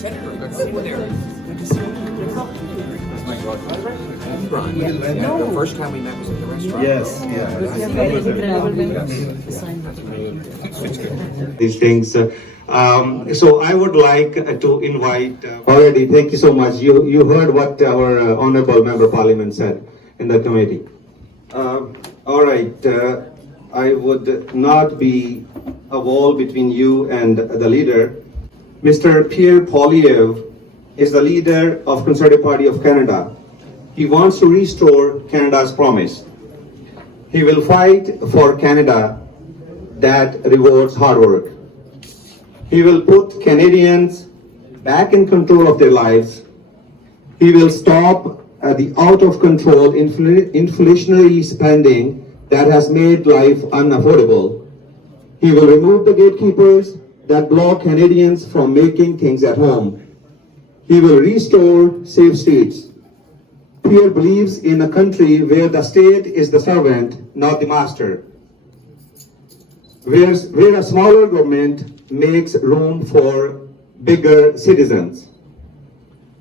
Senator, let's see you there. Good to see you. My restaurant. The first time we met was at the restaurant. Yes, These things. So I would like to invite. Already, thank you so much. You heard what our honorable member of parliament said in the committee. All right. I would not be a wall between you and the leader. Mr. Pierre Poilivier is the leader of Conservative Party of Canada. He wants to restore Canada's promise. He will fight for Canada that rewards hard work. He will put Canadians back in control of their lives. He will stop the out-of-control inflationary spending that has made life unaffordable. He will remove the gatekeepers that block Canadians from making things at home. He will restore safe streets. Pierre believes in a country where the state is the servant, not the master. Where a smaller government makes room for bigger citizens.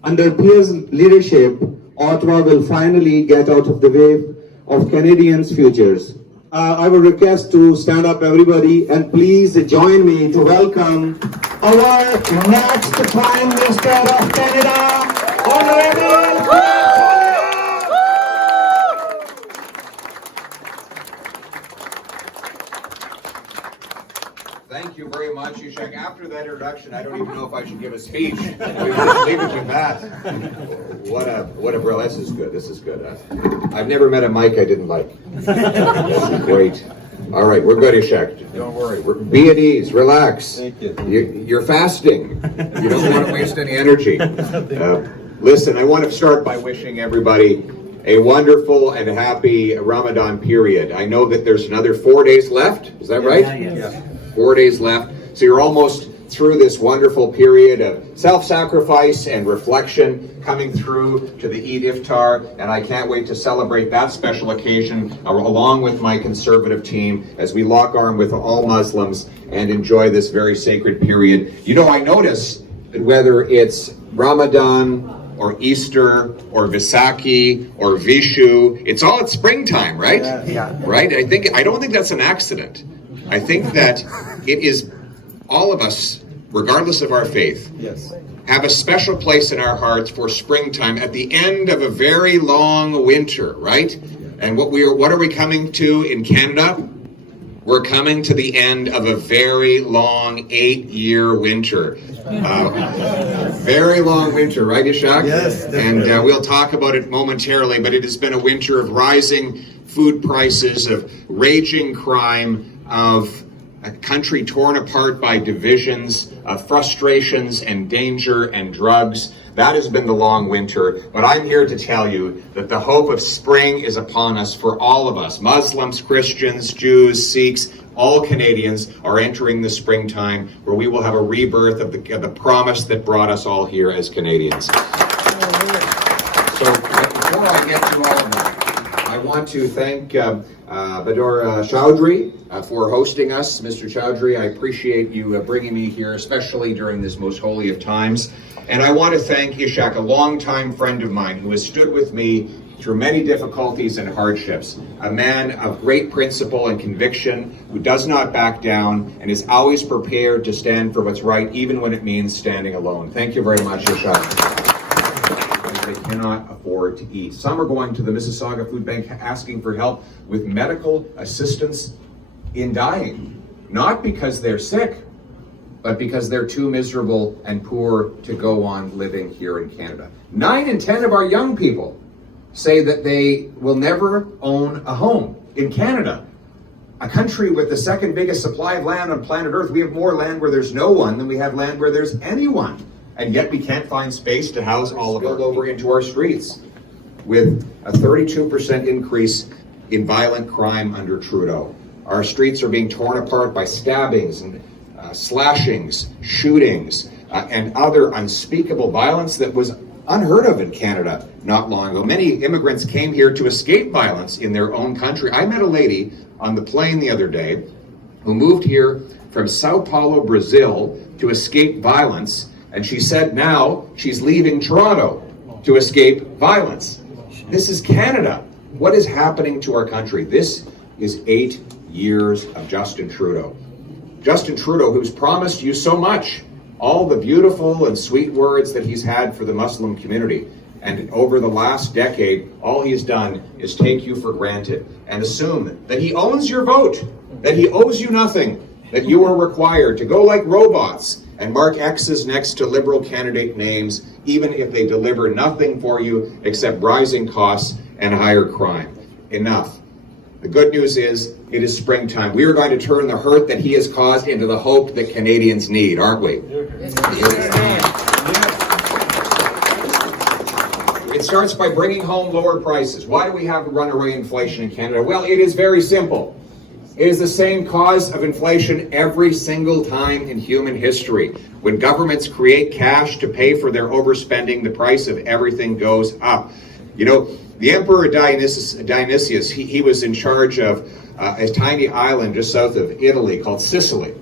Under Pierre's leadership, Ottawa will finally get out of the way of Canadians' futures. I would request to stand up, everybody, and please join me to welcome our next Prime Minister of Canada, Honorable. Thank you very much, Ishaq. After that introduction, I don't even know if I should give a speech. We just leave it with that. What a bro. This is good. This is good. I've never met a mic I didn't like. That's great. All right, we're good, Ishaq. Don't worry. Be at ease. Relax. Thank you. You're fasting. You don't want to waste any energy. Listen, I want to start by wishing everybody a wonderful and happy Ramadan period. I know that there's another 4 days left. Is that right? Yeah. 4 days left. So you're almost through this wonderful period of self-sacrifice and reflection coming through to the Eid Iftar, and I can't wait to celebrate that special occasion along with my conservative team as we lock arm with all Muslims and enjoy this very sacred period. You know, I notice that whether it's Ramadan or Easter or Vaisakhi or Vishu, it's all at springtime, right? Yeah. Right? I don't think that's an accident. I think that it is all of us, regardless of our faith, Yes. have a special place in our hearts for springtime at the end of a very long winter, right? And what are we coming to in Canada? We're coming to the end of a very long 8-year winter. Very long winter, right, Ishaq? Yes, definitely. And we'll talk about it momentarily, but it has been a winter of rising food prices, of raging crime, of a country torn apart by divisions, of frustrations and danger and drugs. That has been the long winter. But I'm here to tell you that the hope of spring is upon us for all of us. Muslims, Christians, Jews, Sikhs, all Canadians are entering the springtime where we will have a rebirth of the promise that brought us all here as Canadians. So before I get to all of that, I want to thank Badar Chaudhary for hosting us. Mr. Chaudhary, I appreciate you bringing me here, especially during this most holy of times. And I want to thank Ishaq, a longtime friend of mine who has stood with me through many difficulties and hardships, a man of great principle and conviction who does not back down and is always prepared to stand for what's right, even when it means standing alone. Thank you very much, Ishaq. They cannot afford to eat. Some are going to the Mississauga Food Bank asking for help with medical assistance in dying, not because they're sick, but because they're too miserable and poor to go on living here in Canada. 9 in 10 of our young people say that they will never own a home in Canada, a country with the second biggest supply of land on planet Earth. We have more land where there's no one than we have land where there's anyone. And yet we can't find space to house all of it over into our streets, with a 32% increase in violent crime under Trudeau. Our streets are being torn apart by stabbings and slashings, shootings, and other unspeakable violence that was unheard of in Canada not long ago. Many immigrants came here to escape violence in their own country. I met a lady on the plane the other day who moved here from Sao Paulo, Brazil, to escape violence And she said now she's leaving Toronto to escape violence. This is Canada. What is happening to our country? This is 8 years of Justin Trudeau. Justin Trudeau, who's promised you so much, all the beautiful and sweet words that he's had for the Muslim community. And over the last decade, all he's done is take you for granted and assume that he owns your vote, that he owes you nothing, that you are required to go like robots and mark X's next to Liberal candidate names, even if they deliver nothing for you except rising costs and higher crime. Enough. The good news is, it is springtime. We are going to turn the hurt that he has caused into the hope that Canadians need, aren't we? It starts by bringing home lower prices. Why do we have runaway inflation in Canada? Well, it is very simple. It is the same cause of inflation every single time in human history. When governments create cash to pay for their overspending, the price of everything goes up. You know, the Emperor Dionysius, he was in charge of a tiny island just south of Italy called Sicily.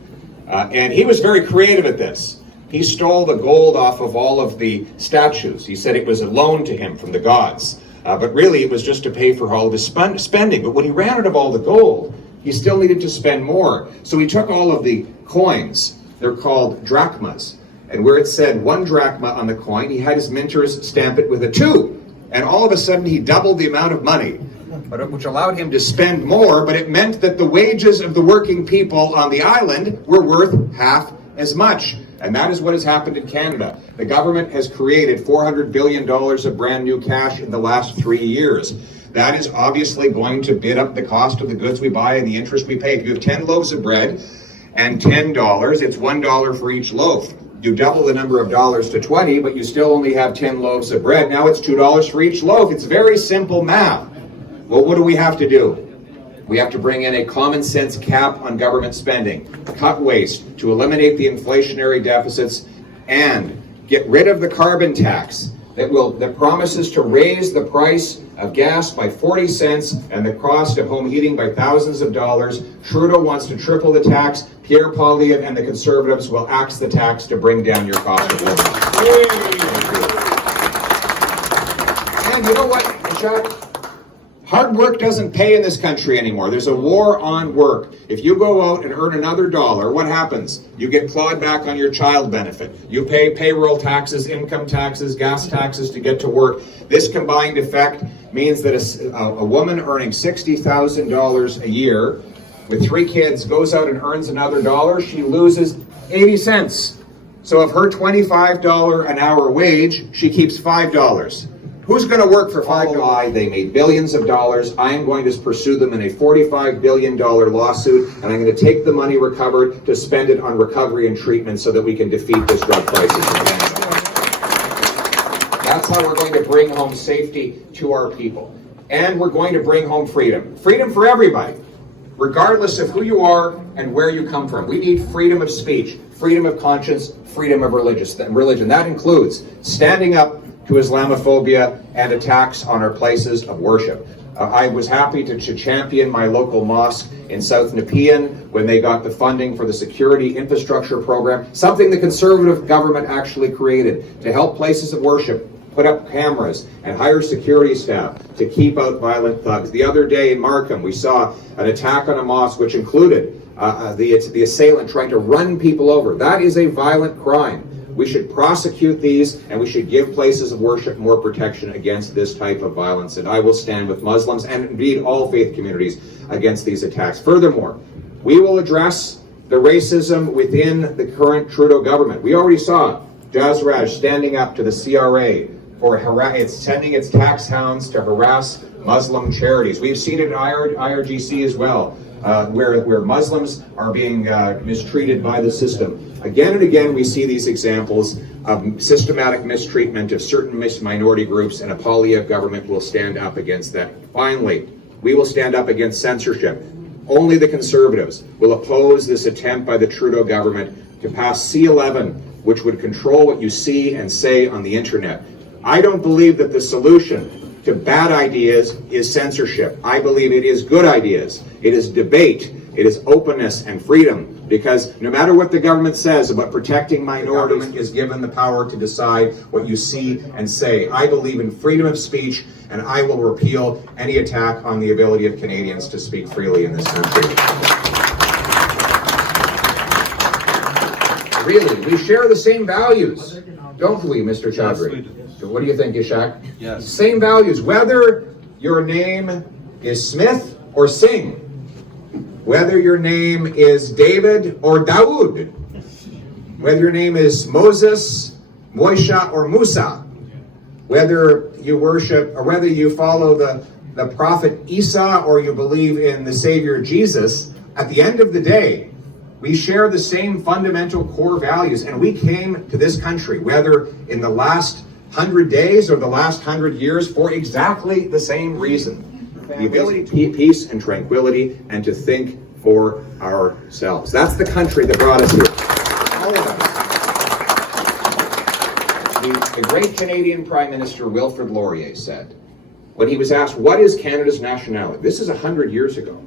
And he was very creative at this. He stole the gold off of all of the statues. He said it was a loan to him from the gods. But really it was just to pay for all of his spending. But when he ran out of all the gold, he still needed to spend more. So he took all of the coins, they're called drachmas, and where it said 1 drachma on the coin, he had his minters stamp it with a 2. And all of a sudden he doubled the amount of money, which allowed him to spend more, but it meant that the wages of the working people on the island were worth half as much. And that is what has happened in Canada. The government has created $400 billion of brand new cash in the last 3 years. That is obviously going to bid up the cost of the goods we buy and the interest we pay. If you have 10 loaves of bread and $10, it's $1 for each loaf. You double the number of dollars to 20, but you still only have 10 loaves of bread. Now it's $2 for each loaf. It's very simple math. Well, what do we have to do? We have to bring in a common sense cap on government spending, cut waste to eliminate the inflationary deficits, and get rid of the carbon tax that promises to raise the price of gas by 40 cents and the cost of home heating by thousands of dollars. Trudeau wants to triple the tax. Pierre Poilivier and the Conservatives will axe the tax to bring down your cost of living. And you know what, Ishaq? Hard work doesn't pay in this country anymore. There's a war on work. If you go out and earn another $1, what happens? You get clawed back on your child benefit. You pay payroll taxes, income taxes, gas taxes to get to work. This combined effect means that a woman earning $60,000 a year with 3 kids goes out and earns another $1, she loses 80 cents. So of her $25 an hour wage, she keeps $5. Who's going to work for $5? They made billions of dollars. I am going to pursue them in a $45 billion lawsuit, and I'm going to take the money recovered to spend it on recovery and treatment so that we can defeat this drug crisis. That's how we're going to bring home safety to our people. And we're going to bring home freedom. Freedom for everybody, regardless of who you are and where you come from. We need freedom of speech, freedom of conscience, freedom of religion. That includes standing up to Islamophobia and attacks on our places of worship. I was happy to champion my local mosque in South Nepean when they got the funding for the security infrastructure program, something the Conservative government actually created to help places of worship put up cameras and hire security staff to keep out violent thugs. The other day in Markham, we saw an attack on a mosque which included the assailant trying to run people over. That is a violent crime. We should prosecute these, and we should give places of worship more protection against this type of violence. And I will stand with Muslims and indeed all faith communities against these attacks. Furthermore, we will address the racism within the current Trudeau government. We already saw Jazaka'Allah standing up to the CRA for sending its tax hounds to harass Muslim charities. We've seen it at IRGC as well, where Muslims are being mistreated by the system. Again and again, we see these examples of systematic mistreatment of certain minority groups, and a Poilievre government will stand up against that. Finally, we will stand up against censorship. Only the Conservatives will oppose this attempt by the Trudeau government to pass C-11, which would control what you see and say on the internet. I don't believe that the solution to bad ideas is censorship. I believe it is good ideas. It is debate. It is openness and freedom. Because no matter what the government says about protecting minorities, the government is given the power to decide what you see and say. I believe in freedom of speech, and I will repeal any attack on the ability of Canadians to speak freely in this country. Really, we share the same values, don't we, Mr. Chaudhary? Yes, What do you think, Ishaq? Yes. Same values, whether your name is Smith or Singh, whether your name is David or Dawood, whether your name is Moses, Moisha, or Musa, whether you worship or whether you follow the prophet Isa or you believe in the Savior Jesus, at the end of the day, we share the same fundamental core values, and we came to this country, whether in the last 100 days or the last 100 years, for exactly the same reason. The ability to peace and tranquility and to think for ourselves. That's the country that brought us here. All of us. The great Canadian Prime Minister Wilfrid Laurier said, when he was asked, what is Canada's nationality? This is 100 years ago.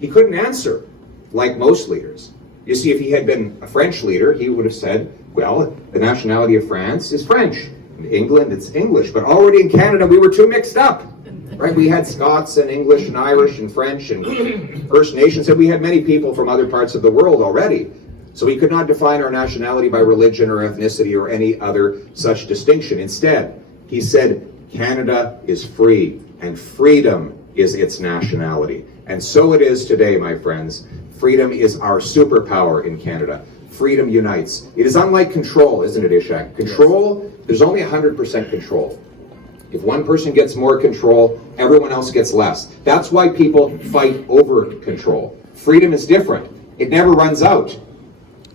He couldn't answer, like most leaders. You see, if he had been a French leader, he would have said, well, the nationality of France is French. In England, it's English. But already in Canada, we were too mixed up. Right? We had Scots and English and Irish and French and First Nations, and we had many people from other parts of the world already. So we could not define our nationality by religion or ethnicity or any other such distinction. Instead, he said, Canada is free, and freedom is its nationality. And so it is today, my friends. Freedom is our superpower in Canada. Freedom unites. It is unlike control, isn't it, Ishaq? Control, there's only 100% control. If one person gets more control, everyone else gets less. That's why people fight over control. Freedom is different. It never runs out.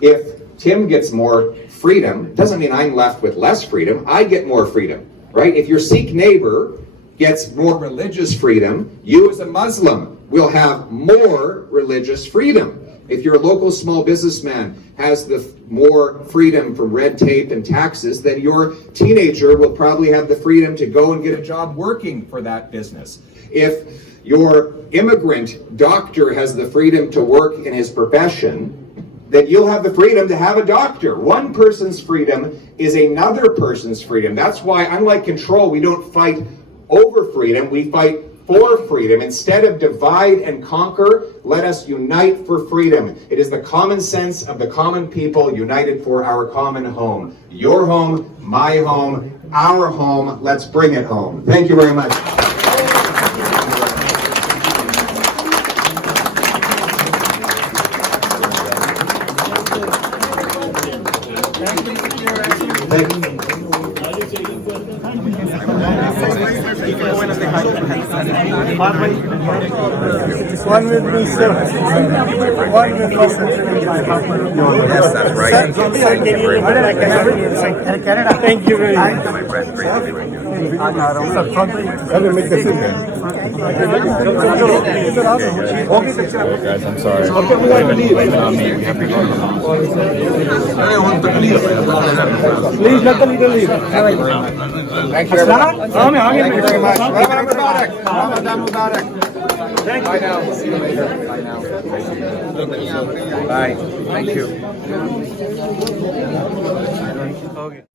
If Tim gets more freedom, doesn't mean I'm left with less freedom. I get more freedom, right? If your Sikh neighbor gets more religious freedom, you as a Muslim will have more religious freedom. If your local small businessman has the more freedom from red tape and taxes, then your teenager will probably have the freedom to go and get a job working for that business. If your immigrant doctor has the freedom to work in his profession, then you'll have the freedom to have a doctor. One person's freedom is another person's freedom. That's why, unlike control, we don't fight over freedom, we fight for freedom. Instead of divide and conquer, let us unite for freedom. It is the common sense of the common people united for our common home. Your home, my home, our home. Let's bring it home. Thank you very much. Thank you. One with me, sir. One with me, sir. Yes, that's right. Sir, can you look at Canada? Thank you very much. My friend, great to meet you. Guys, I'm sorry. Blame it on me. We have to go. Please let the leader leave. Thank you, everyone. Thank you very much. Ramadan Mubarak. Ramadan Mubarak. Bye now. We'll see you later. Bye now. Bye. Thank you.